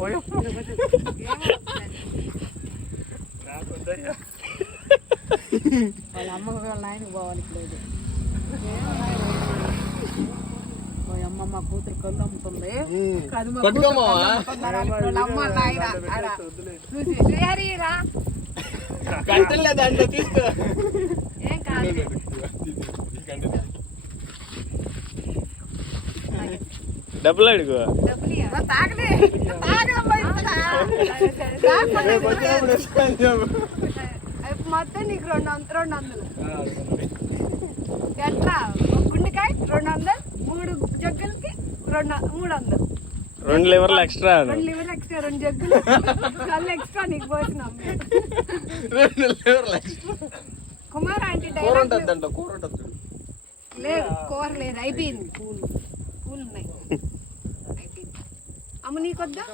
వాళ్ళ అమ్మకి వాళ్ళ ఆయనకి పోవాలి ఇప్పుడు. అమ్మ మా కూతురు కళ్ళు అమ్ముతుంది. అమ్మ నాయన తీసుకో ఏం కాదు. డబ్బులు అడుగు. మొత్తం నీకు 200 ఎట్లా గుండెకాయ 200, 3 జగ్గులకి 300. 2 లివర్లు ఎక్స్ట్రా. 2 లివర్లు ఎక్స్ట్రా, 2 జగ్గులు కళ్ళు ఎక్స్ట్రా నీకు పోసినాం. 2 లివర్లు ఎక్స్ట్రా. కుమార్ ఆంటీ లేదు, కూర లేదు, అయిపోయింది. పూలు ఉన్నాయి, అయిపోయింది. అమ్మ నీకొద్దా?